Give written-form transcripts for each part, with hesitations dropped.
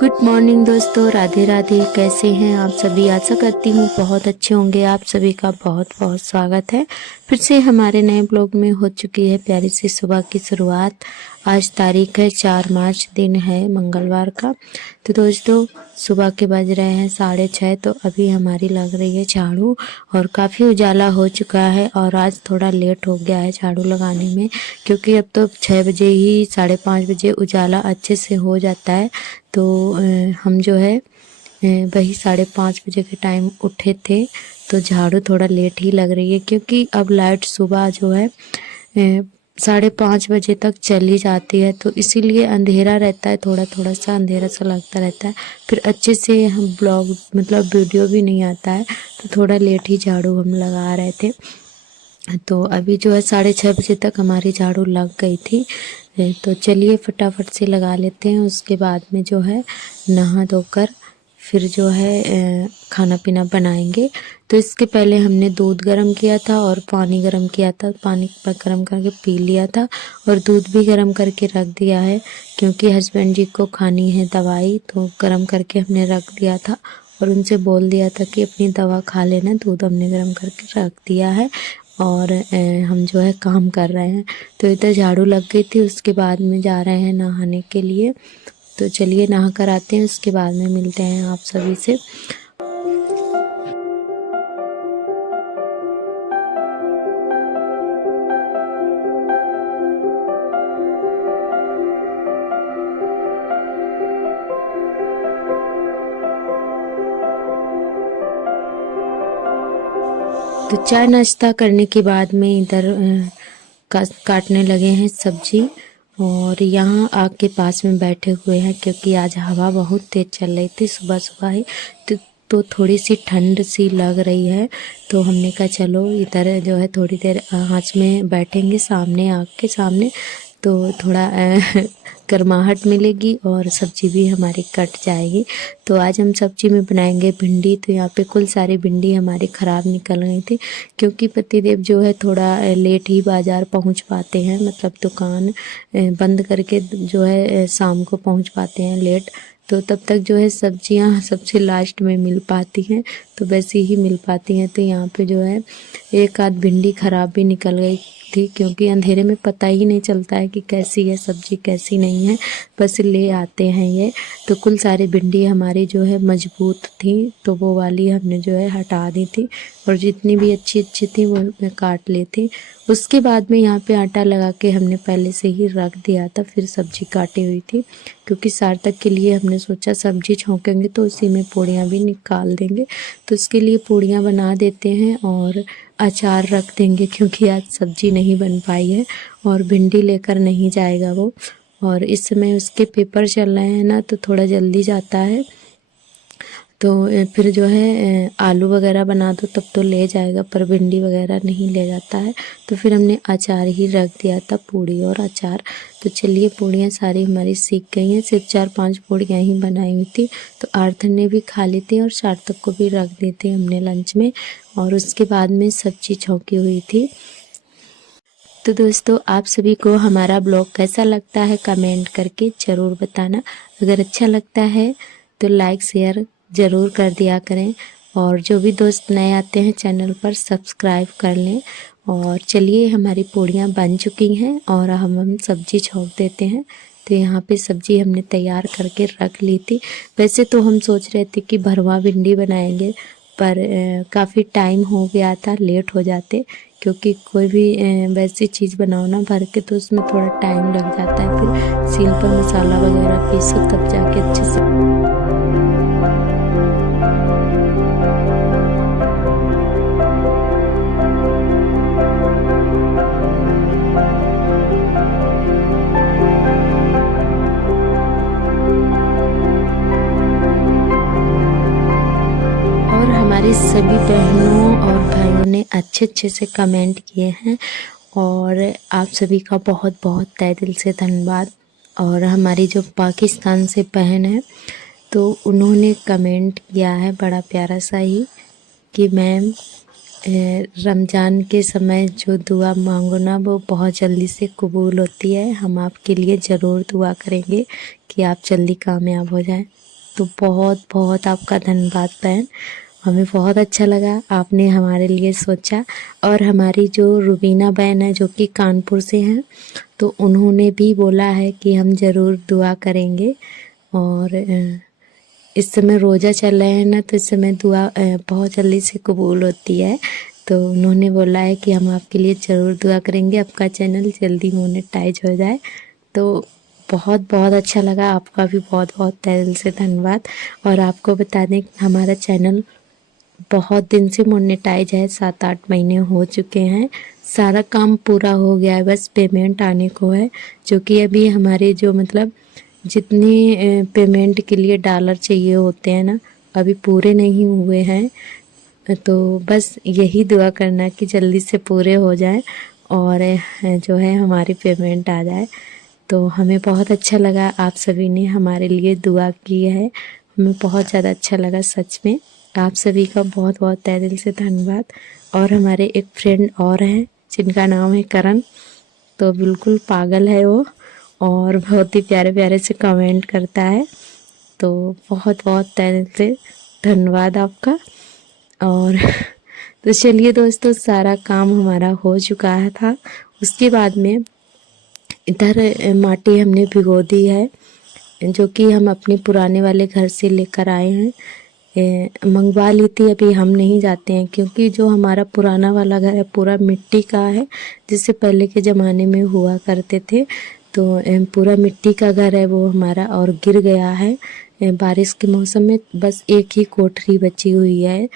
Good morning दोस्तों, राधे राधे। कैसे हैं आप सभी? आशा करती हूँ बहुत अच्छे होंगे। आप सभी का बहुत बहुत स्वागत है फिर से हमारे नए ब्लॉग में। हो चुकी है प्यारी सी सुबह की शुरुआत। आज तारीख है 4 मार्च, दिन है मंगलवार का। तो दोस्तों सुबह के बज रहे हैं 6:30। तो अभी हमारी लग रही है झाड़ू और काफ़ी उजाला हो चुका है। और आज थोड़ा लेट हो गया है झाड़ू लगाने में, क्योंकि अब तो 6 बजे ही 5:30 बजे उजाला अच्छे से हो जाता है। तो हम जो है वही 5:30 बजे के टाइम उठे थे। तो झाड़ू थोड़ा लेट ही लग रही है, क्योंकि अब लाइट सुबह जो है 5:30 बजे तक चली जाती है। तो इसीलिए अंधेरा रहता है, थोड़ा थोड़ा सा अंधेरा सा लगता रहता है। फिर अच्छे से हम ब्लॉग मतलब वीडियो भी नहीं आता है। तो थोड़ा लेट ही झाड़ू हम लगा रहे थे। तो अभी जो है 6:30 बजे तक हमारी झाड़ू लग गई थी। तो चलिए फटाफट से लगा लेते हैं। उसके बाद में जो है नहा धोकर फिर जो है खाना पीना बनाएंगे। तो इसके पहले हमने दूध गर्म किया था और पानी गर्म किया था। पानी गर्म करके पी लिया था और दूध भी गर्म करके रख दिया है, क्योंकि हस्बैंड जी को खानी है दवाई। तो गर्म करके हमने रख दिया था और उनसे बोल दिया था कि अपनी दवा खा लेना। दूध हमने गर्म करके रख दिया है और हम जो है काम कर रहे हैं। तो इधर झाड़ू लग गई थी। उसके बाद में जा रहे हैं नहाने के लिए। तो चलिए नहा कर आते हैं, उसके बाद में मिलते हैं आप सभी से। तो चाय नाश्ता करने के बाद में इधर काटने लगे हैं सब्जी। और यहाँ आग के पास में बैठे हुए हैं, क्योंकि आज हवा बहुत तेज चल रही थी सुबह सुबह ही। तो थोड़ी सी ठंड सी लग रही है। तो हमने कहा चलो इधर जो है थोड़ी देर आँच में बैठेंगे, सामने आग के सामने। तो थोड़ा गर्माहट मिलेगी और सब्जी भी हमारी कट जाएगी। तो आज हम सब्जी में बनाएंगे भिंडी। तो यहाँ पे कुल सारी भिंडी हमारी ख़राब निकल गई थी, क्योंकि पतिदेव जो है थोड़ा लेट ही बाज़ार पहुँच पाते हैं। मतलब दुकान बंद करके जो है शाम को पहुँच पाते हैं लेट। तो तब तक जो है सब्जियां सबसे लास्ट में मिल पाती हैं, तो वैसे ही मिल पाती हैं। तो यहाँ पे जो है एक आध भिंडी ख़राब भी निकल गई थी, क्योंकि अंधेरे में पता ही नहीं चलता है कि कैसी है सब्जी कैसी नहीं है, बस ले आते हैं ये। तो कुल सारी भिंडी हमारी जो है मजबूत थी, तो वो वाली हमने जो है हटा दी थी, और जितनी भी अच्छी अच्छी थी वो मैं काट ली थी। उसके बाद में यहाँ पे आटा लगा के हमने पहले से ही रख दिया था, फिर सब्जी काटी हुई थी, क्योंकि सार्थक के लिए हमने सोचा सब्जी छौंकेंगे तो उसी में पूड़ियाँ भी निकाल देंगे। तो इसके लिए पूड़ियाँ बना देते हैं और अचार रख देंगे, क्योंकि आज सब्जी नहीं बन पाई है और भिंडी लेकर नहीं जाएगा वो। और इस समय उसके पेपर चल रहे हैं ना, तो थोड़ा जल्दी जाता है। तो फिर जो है आलू वगैरह बना दो तब तो ले जाएगा, पर भिंडी वगैरह नहीं ले जाता है। तो फिर हमने अचार ही रख दिया था, पूड़ी और अचार। तो चलिए पूड़ियाँ सारी हमारी सीख गई हैं। सिर्फ 4-5 पूड़ियाँ ही बनाई हुई थी। तो आर्थन ने भी खा ली थी और सार्थक को भी रख दी थी हमने लंच में। और उसके बाद में सब्जी छौंकी हुई थी। तो दोस्तों आप सभी को हमारा ब्लॉग कैसा लगता है कमेंट करके ज़रूर बताना। अगर अच्छा लगता है तो लाइक शेयर ज़रूर कर दिया करें, और जो भी दोस्त नए आते हैं चैनल पर सब्सक्राइब कर लें। और चलिए हमारी पूड़ियाँ बन चुकी हैं और हम सब्जी छौंक देते हैं। तो यहाँ पे सब्जी हमने तैयार करके रख ली थी। वैसे तो हम सोच रहे थे कि भरवा भिंडी बनाएंगे, पर काफ़ी टाइम हो गया था, लेट हो जाते, क्योंकि कोई भी वैसी चीज़ बनाओ ना भर के तो उसमें थोड़ा टाइम लग जाता है। फिर सील पर मसाला वगैरह पीसो तब जाके अच्छे से। और हमारी सभी बहनों और भाइयों ने अच्छे अच्छे से कमेंट किए हैं, और आप सभी का बहुत बहुत तहे दिल से धन्यवाद। और हमारी जो पाकिस्तान से बहन है, तो उन्होंने कमेंट किया है बड़ा प्यारा सा ही कि मैम रमज़ान के समय जो दुआ मांगो ना वो बहुत जल्दी से कबूल होती है। हम आपके लिए ज़रूर दुआ करेंगे कि आप जल्दी कामयाब हो जाएं। तो बहुत बहुत आपका धन्यवाद बहन। हमें बहुत अच्छा लगा आपने हमारे लिए सोचा। और हमारी जो रुबीना बहन है जो कि कानपुर से हैं, तो उन्होंने भी बोला है कि हम ज़रूर दुआ करेंगे। और इस समय रोज़ा चल रहे हैं ना, तो इस समय दुआ बहुत जल्दी से कबूल होती है। तो उन्होंने बोला है कि हम आपके लिए ज़रूर दुआ करेंगे, आपका चैनल जल्दी मोनेटाइज हो जाए। तो बहुत बहुत अच्छा लगा, आपका भी बहुत बहुत तहे दिल से धन्यवाद। और आपको बता दें हमारा चैनल बहुत दिन से मोनेटाइज है, 7-8 महीने हो चुके हैं। सारा काम पूरा हो गया है, बस पेमेंट आने को है, जो कि अभी हमारे जो मतलब जितनी पेमेंट के लिए डॉलर चाहिए होते हैं ना, अभी पूरे नहीं हुए हैं। तो बस यही दुआ करना कि जल्दी से पूरे हो जाए और जो है हमारी पेमेंट आ जाए। तो हमें बहुत अच्छा लगा, आप सभी ने हमारे लिए दुआ की है, हमें बहुत ज़्यादा अच्छा लगा सच में। आप सभी का बहुत बहुत तहे दिल से धन्यवाद। और हमारे एक फ्रेंड और हैं जिनका नाम है करण, तो बिल्कुल पागल है वो और बहुत ही प्यारे प्यारे से कमेंट करता है। तो बहुत बहुत तहे दिल से धन्यवाद आपका। और तो चलिए दोस्तों, सारा काम हमारा हो चुका है था। उसके बाद में इधर माटी हमने भिगो दी है, जो कि हम अपने पुराने वाले घर से लेकर आए हैं। मंगवा ली थी, अभी हम नहीं जाते हैं क्योंकि जो हमारा पुराना वाला घर है पूरा मिट्टी का है, जिससे पहले के ज़माने में हुआ करते थे। तो पूरा मिट्टी का घर है वो हमारा, और गिर गया है बारिश के मौसम में। बस एक ही कोठरी बची हुई है,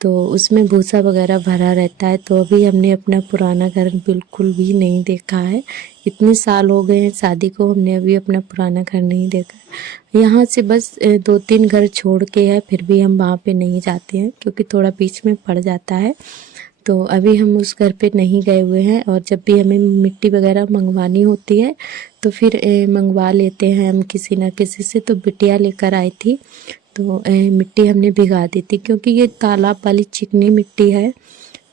तो उसमें भूसा वगैरह भरा रहता है। तो अभी हमने अपना पुराना घर बिल्कुल भी नहीं देखा है, इतने साल हो गए हैं शादी को, हमने अभी अपना पुराना घर नहीं देखा। यहाँ से बस 2-3 घर छोड़ के है, फिर भी हम वहाँ पे नहीं जाते हैं क्योंकि थोड़ा बीच में पड़ जाता है। तो अभी हम उस घर पे नहीं गए हुए हैं, और जब भी हमें मिट्टी वगैरह मंगवानी होती है तो फिर मंगवा लेते हैं हम किसी ना किसी से। तो बिटिया लेकर आई थी, तो मिट्टी हमने भिगा दी थी क्योंकि ये तालाब वाली चिकनी मिट्टी है,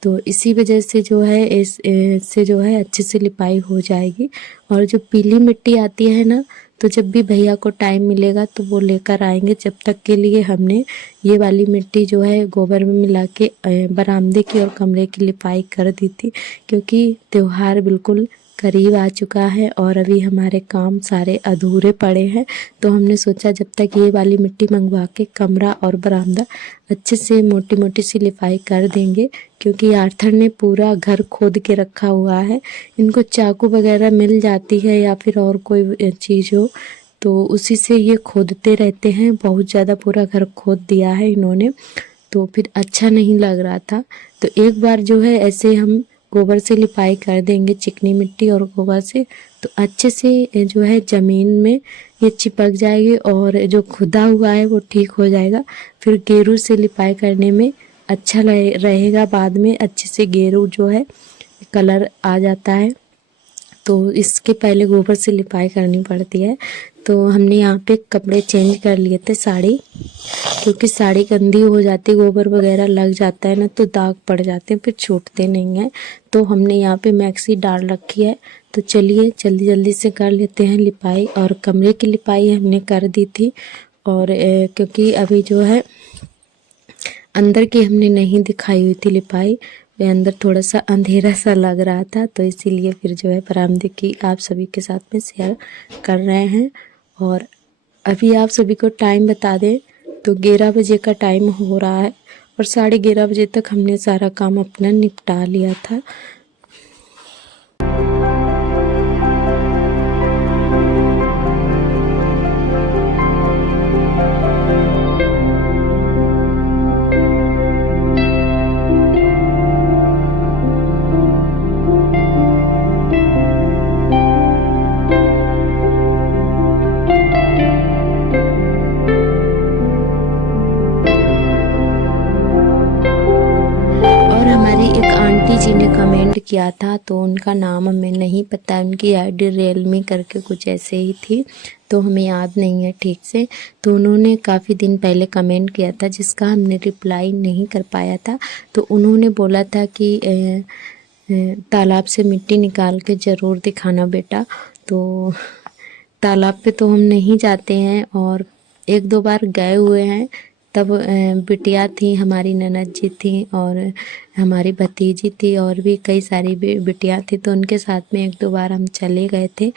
तो इसी वजह से जो है इससे जो है अच्छे से लिपाई हो जाएगी। और जो पीली मिट्टी आती है ना, तो जब भी भैया को टाइम मिलेगा तो वो लेकर आएंगे। जब तक के लिए हमने ये वाली मिट्टी जो है गोबर में मिला के बरामदे की और कमरे की लिपाई कर दी थी, क्योंकि त्योहार बिल्कुल करीब आ चुका है और अभी हमारे काम सारे अधूरे पड़े हैं। तो हमने सोचा जब तक ये वाली मिट्टी मंगवा के कमरा और बरामदा अच्छे से मोटी मोटी सी लिपाई कर देंगे, क्योंकि आर्थर ने पूरा घर खोद के रखा हुआ है। इनको चाकू वगैरह मिल जाती है या फिर और कोई चीज़ हो तो उसी से ये खोदते रहते हैं। बहुत ज़्यादा पूरा घर खोद दिया है इन्होंने, तो फिर अच्छा नहीं लग रहा था। तो एक बार जो है ऐसे हम गोबर से लिपाई कर देंगे, चिकनी मिट्टी और गोबर से, तो अच्छे से जो है ज़मीन में ये चिपक जाएगी और जो खुदा हुआ है वो ठीक हो जाएगा। फिर गेरू से लिपाई करने में अच्छा रहेगा, बाद में अच्छे से गेरू जो है कलर आ जाता है। तो इसके पहले गोबर से लिपाई करनी पड़ती है। तो हमने यहाँ पे कपड़े चेंज कर लिए थे, साड़ी, क्योंकि साड़ी गंदी हो जाती, गोबर वगैरह लग जाता है ना तो दाग पड़ जाते हैं, फिर छूटते नहीं हैं। तो हमने यहाँ पे मैक्सी डाल रखी है। तो चलिए जल्दी जल्दी से कर लेते हैं लिपाई। और कमरे की लिपाई हमने कर दी थी, और क्योंकि अभी जो है अंदर की हमने नहीं दिखाई हुई थी लिपाई, वे अंदर थोड़ा सा अंधेरा सा लग रहा था, तो इसीलिए फिर जो है बरामदे की आप सभी के साथ में शेयर कर रहे हैं। और अभी आप सभी को टाइम बता दें तो 11 बजे का टाइम हो रहा है, और 11:30 बजे तक हमने सारा काम अपना निपटा लिया था। जी ने कमेंट किया था, तो उनका नाम हमें नहीं पता, उनकी आईडी रियलमी करके कुछ ऐसे ही थी, तो हमें याद नहीं है ठीक से। तो उन्होंने काफ़ी दिन पहले कमेंट किया था जिसका हमने रिप्लाई नहीं कर पाया था। तो उन्होंने बोला था कि तालाब से मिट्टी निकाल के ज़रूर दिखाना बेटा। तो तालाब पे तो हम नहीं जाते हैं, और एक दो बार गए हुए हैं। तब बिटिया थी, हमारी ननद जी थी और हमारी भतीजी थी और भी कई सारी बिटिया थी, तो उनके साथ में एक दो बार हम चले गए थे।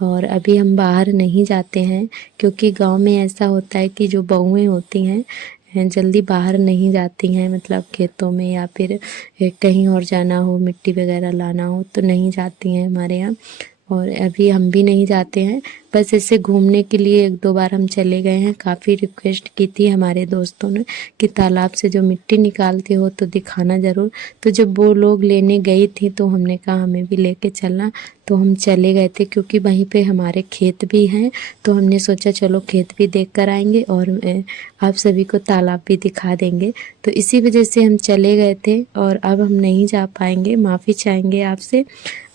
और अभी हम बाहर नहीं जाते हैं क्योंकि गांव में ऐसा होता है कि जो बहुएं होती हैं जल्दी बाहर नहीं जाती हैं, मतलब खेतों में या फिर कहीं और जाना हो, मिट्टी वगैरह लाना हो तो नहीं जाती हैं हमारे यहाँ। और अभी हम भी नहीं जाते हैं, बस ऐसे घूमने के लिए एक दो बार हम चले गए हैं। काफ़ी रिक्वेस्ट की थी हमारे दोस्तों ने कि तालाब से जो मिट्टी निकालते हो तो दिखाना ज़रूर। तो जब वो लोग लेने गई थी तो हमने कहा हमें भी लेके चलना, तो हम चले गए थे क्योंकि वहीं पे हमारे खेत भी हैं। तो हमने सोचा चलो खेत भी देख कर आएंगे और आप सभी को तालाब भी दिखा देंगे। तो इसी वजह से हम चले गए थे और अब हम नहीं जा पाएंगे, माफ़ी चाहेंगे आपसे।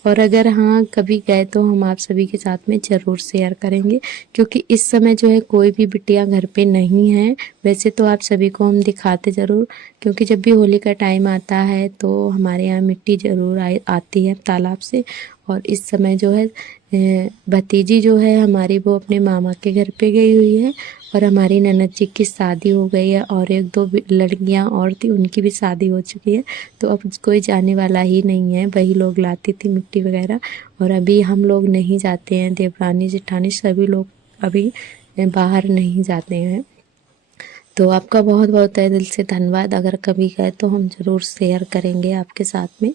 और अगर हाँ कभी गए तो हम आप सभी के साथ में ज़रूर शेयर करेंगे, क्योंकि इस समय जो है कोई भी बिटिया घर पे नहीं है। वैसे तो आप सभी को हम दिखाते ज़रूर, क्योंकि जब भी होली का टाइम आता है तो हमारे यहाँ मिट्टी ज़रूर आती है तालाब से। और इस समय जो है भतीजी जो है हमारी वो अपने मामा के घर पे गई हुई है और हमारी ननद जी की शादी हो गई है और एक दो लड़कियां और थी, उनकी भी शादी हो चुकी है। तो अब कोई जाने वाला ही नहीं है, वही लोग लाती थी मिट्टी वगैरह। और अभी हम लोग नहीं जाते हैं, देवरानी जेठानी सभी लोग अभी बाहर नहीं जाते हैं। तो आपका बहुत बहुत तहे दिल से धन्यवाद। अगर कभी गए तो हम ज़रूर शेयर करेंगे आपके साथ में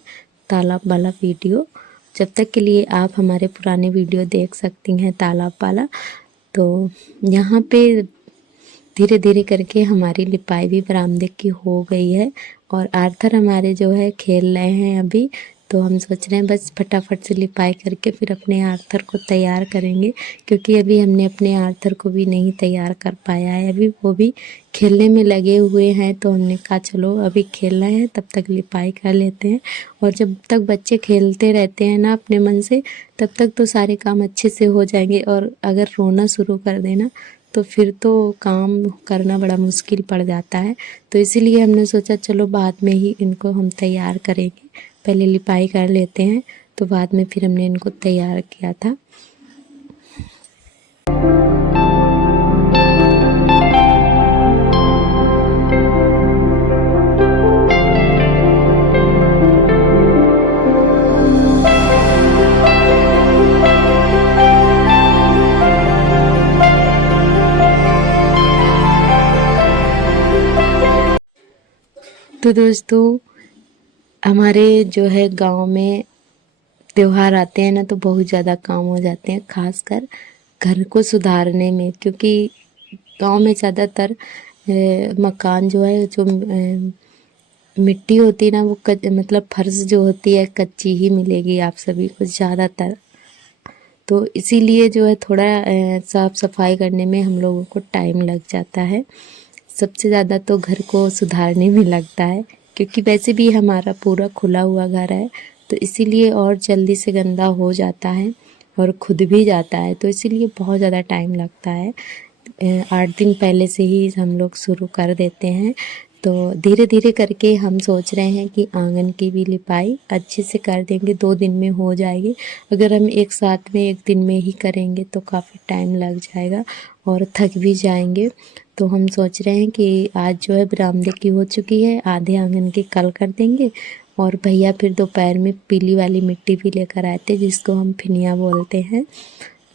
तालाब वाला वीडियो। जब तक के लिए आप हमारे पुराने वीडियो देख सकती हैं तालाब वाला। तो यहाँ पे धीरे धीरे करके हमारी लिपाई भी बरामदे की हो गई है और आर्थर हमारे जो है खेल रहे हैं अभी। तो हम सोच रहे हैं बस फटाफट से लिपाई करके फिर अपने आर्थर को तैयार करेंगे, क्योंकि अभी हमने अपने आर्थर को भी नहीं तैयार कर पाया है, अभी वो भी खेलने में लगे हुए हैं। तो हमने कहा चलो अभी खेल रहे हैं तब तक लिपाई कर लेते हैं। और जब तक बच्चे खेलते रहते हैं ना अपने मन से, तब तक तो सारे काम अच्छे से हो जाएंगे। और अगर रोना शुरू कर देना तो फिर तो काम करना बड़ा मुश्किल पड़ जाता है। तो इसीलिए हमने सोचा चलो बाद में ही इनको हम तैयार करेंगे, पहले लिपाई कर लेते हैं। तो बाद में फिर हमने इनको तैयार किया था। तो दोस्तों हमारे जो है गांव में त्योहार आते हैं ना तो बहुत ज़्यादा काम हो जाते हैं, खासकर घर को सुधारने में, क्योंकि गांव में ज़्यादातर मकान जो है जो मिट्टी होती है ना वो मतलब फर्श जो होती है कच्ची ही मिलेगी आप सभी को ज़्यादातर। तो इसीलिए जो है थोड़ा साफ़ सफाई करने में हम लोगों को टाइम लग जाता है। सबसे ज़्यादा तो घर को सुधारने में लगता है, क्योंकि वैसे भी हमारा पूरा खुला हुआ घर है, तो इसीलिए और जल्दी से गंदा हो जाता है और खुद भी जाता है। तो इसीलिए बहुत ज़्यादा टाइम लगता है। 8 दिन पहले से ही हम लोग शुरू कर देते हैं। तो धीरे धीरे करके हम सोच रहे हैं कि आंगन की भी लिपाई अच्छे से कर देंगे, 2 दिन में हो जाएगी। अगर हम एक साथ में 1 दिन में ही करेंगे तो काफ़ी टाइम लग जाएगा और थक भी जाएंगे। तो हम सोच रहे हैं कि आज जो है बरामदे की हो चुकी है, आधे आंगन की कल कर देंगे। और भैया फिर दोपहर में पीली वाली मिट्टी भी लेकर आए थे, जिसको हम फिनिया बोलते हैं।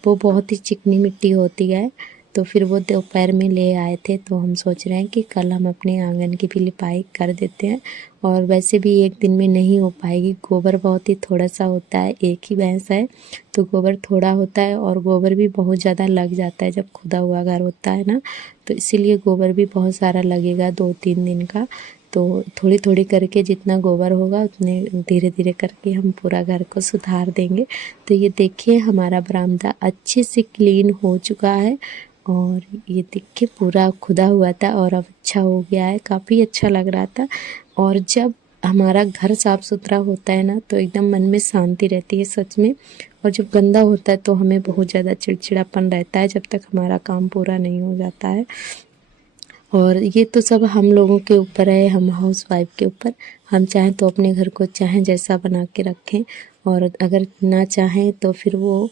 वो बहुत ही चिकनी मिट्टी होती है, तो फिर वो दोपहर में ले आए थे। तो हम सोच रहे हैं कि कल हम अपने आंगन की भी लिपाई कर देते हैं। और वैसे भी 1 दिन में नहीं हो पाएगी, गोबर बहुत ही थोड़ा सा होता है, एक ही भैंस है तो गोबर थोड़ा होता है और गोबर भी बहुत ज़्यादा लग जाता है जब खुदा हुआ घर होता है ना, तो इसीलिए गोबर भी बहुत सारा लगेगा 2-3 दिन का। तो थोड़ी थोड़ी करके जितना गोबर होगा उतने धीरे धीरे करके हम पूरा घर को सुधार देंगे। तो ये देखिए हमारा बरामदा अच्छे से क्लीन हो चुका है और ये देखिए पूरा खुदा हुआ था और अब अच्छा हो गया है, काफ़ी अच्छा लग रहा था। और जब हमारा घर साफ़ सुथरा होता है ना तो एकदम मन में शांति रहती है सच में। और जब गंदा होता है तो हमें बहुत ज़्यादा चिड़चिड़ापन रहता है जब तक हमारा काम पूरा नहीं हो जाता है। और ये तो सब हम लोगों के ऊपर है, हम हाउसवाइफ के ऊपर। हम चाहें तो अपने घर को चाहें जैसा बना के रखें और अगर ना चाहें तो फिर वो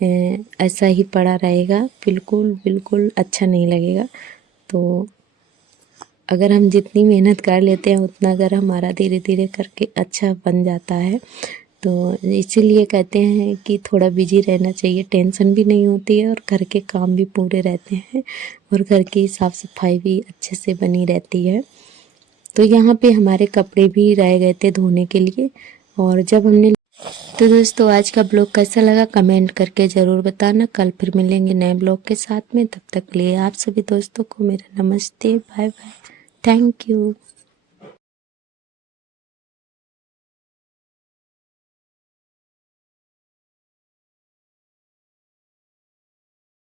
ऐसा ही पड़ा रहेगा, बिल्कुल बिल्कुल अच्छा नहीं लगेगा। तो अगर हम जितनी मेहनत कर लेते हैं उतना अगर हमारा धीरे धीरे करके अच्छा बन जाता है, तो इसीलिए कहते हैं कि थोड़ा बिजी रहना चाहिए, टेंशन भी नहीं होती है और घर के काम भी पूरे रहते हैं और घर की साफ़ सफाई भी अच्छे से बनी रहती है। तो यहाँ पे हमारे कपड़े भी रह गए थे धोने के लिए, और जब हमने तो दोस्तों आज का ब्लॉग कैसा लगा कमेंट करके ज़रूर बताना। कल फिर मिलेंगे नए ब्लॉग के साथ में, तब तक के लिए आप सभी दोस्तों को मेरा नमस्ते, बाय बाय, थैंक यू।